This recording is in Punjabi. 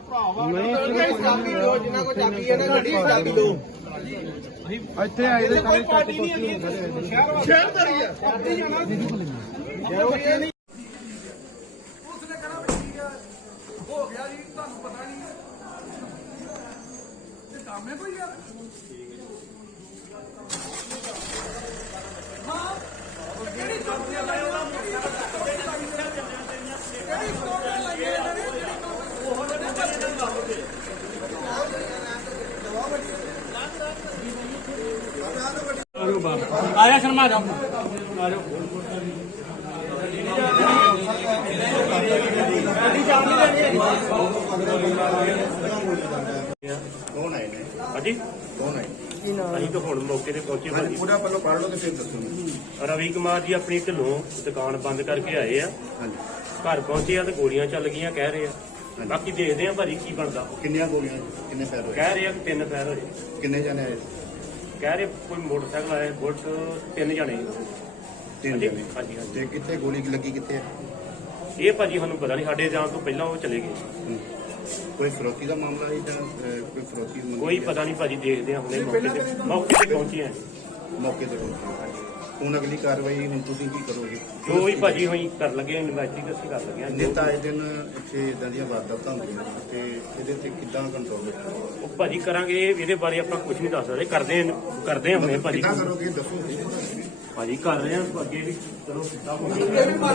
ਚਾਬੀ ਦਿਓ ਜਿੰਨਾ ਕੋ ਚਾਬੀ ਹੈ ਨਾ ਗੱਡੀ ਦੀ ਚਾਬੀ ਦਿਓ ਇੱਥੇ ਆਏ ਦੇ ਸਾਰੇ ਚੱਕ ਕੁਰਸੀ ਸ਼ਹਿਰਦਾਰੀ ਹੈ। ਆਇਆ ਸ਼ਰਮਾ ਜਾ ਆ ਜਾਓ। ਕੌਣ ਆਏ ਨੇ ਹਾਂਜੀ? ਕੌਣ ਆਏ ਅਸੀਂ ਤਾਂ ਹੁਣ ਮੌਕੇ ਤੇ ਪਹੁੰਚੇ ਹਾਂਜੀ ਭਾਜੀ ਪੂਰਾ ਪਹਿਲਾਂ ਪੜ੍ਹ ਲਓ ਤੇ ਫਿਰ ਦੱਸੋ ਮੈਨੂੰ। ਰਵੀ ਕੁਮਾਰ ਜੀ ਆਪਣੀ ਢਿੱਲੋਂ ਦੁਕਾਨ ਬੰਦ ਕਰਕੇ ਆਏ ਆ। ਹਾਂਜੀ। ਘਰ ਪਹੁੰਚੇ ਆ ਤੇ ਗੋਲੀਆਂ ਚੱਲ ਗਈਆਂ ਕਹਿ ਰਹੇ ਆ। ਬਾਕੀ ਦੇਖਦੇ ਆ ਭਾਜੀ ਕੀ ਬਣਦਾ। ਕਿੰਨੀਆਂ ਗੋਲੀਆਂ ਕਿੰਨੇ ਫੈਰ ਹੋਏ? ਕਹਿ ਰਹੇ ਆ ਕਿ ਤਿੰਨ ਫੈਰ ਹੋਏ। ਕਿੰਨੇ ਜਣੇ ਆਏ? ਕਹਿ ਰਹੇ ਕੋਈ ਮੋਟਰਸਾਈਕਲ ਆਇਆ ਬੁੱਟ ਤਿੰਨ ਜਣੇ ਤਿੰਨ ਜਣੇ ਹਾਂਜੀ, ਹਾਂਜੀ। ਤੇ ਕਿੱਥੇ ਗੋਲੀ ਲੱਗੀ ਕਿੱਥੇ ਹੈ ਇਹ ਭਾਜੀ ਸਾਨੂੰ ਪਤਾ ਨਹੀਂ ਸਾਡੇ ਜਾਣ ਤੋਂ ਪਹਿਲਾਂ ਉਹ ਚਲੇ ਗਏ। ਕੋਈ ਫਰੋਤੀ ਦਾ ਮਾਮਲਾ ਹੈ ਜਾਂ ਅਹ, ਕੋਈ ਫਰੋਤੀ ਮੰਗੀ ਕੋਈ? ਪਤਾ ਨਹੀਂ ਭਾਜੀ ਦੇਖਦੇ ਆ ਹੁਣੇ ਮੌਕੇ ਤੇ ਮੌਕੇ ਤੇ ਪਹੁੰਚੇ ਆ ਮੌਕੇ ਤੇ ਪਹੁੰਚੇ। ਹੁਣ ਅਗਲੀ ਕਾਰਵਾਈ ਹੁਣ ਤੁਸੀਂ ਕੀ ਕਰੋਗੇ? ਜੋ ਵੀ ਭਾਜੀ ਹੋਈ ਕਰ ਲੱਗੇ ਇਨਵੈਸਟੀਗੇਸ਼ਨ ਕਰ ਲੱਗੇ ਆ ਨਿਤ ਆਏ ਦਿਨ ਇੱਥੇ ਇਦਾਂ ਦੀਆਂ ਵਾਰਦਾਤਾਂ ਹੁੰਦੀਆਂ ਨੇ ਤੇ ਇਹਦੇ ਤੇ ਕਿੱਦਾਂ ਕੰਟਰੋਲ ਕਰੋਗੇ ਉਹ ਭਾਜੀ ਕਰਾਂਗੇ ਇਹਦੇ ਬਾਰੇ ਆਪਾਂ ਕੁਝ ਨਹੀਂ ਦੱਸ ਸਕਦੇ। ਕਰਦੇ ਕਰਦੇ ਆ ਹੁਣੇ ਭਾਜੀ। ਕਿੱਦਾਂ ਕਰੋਗੇ? ਦੱਸੋ ਭਾਜੀ ਕਰ ਰਹੇ ਆ ਅੱਗੇ ਵੀ ਚਲੋ ਕਿੱਦਾਂ ਹੋਊਗਾ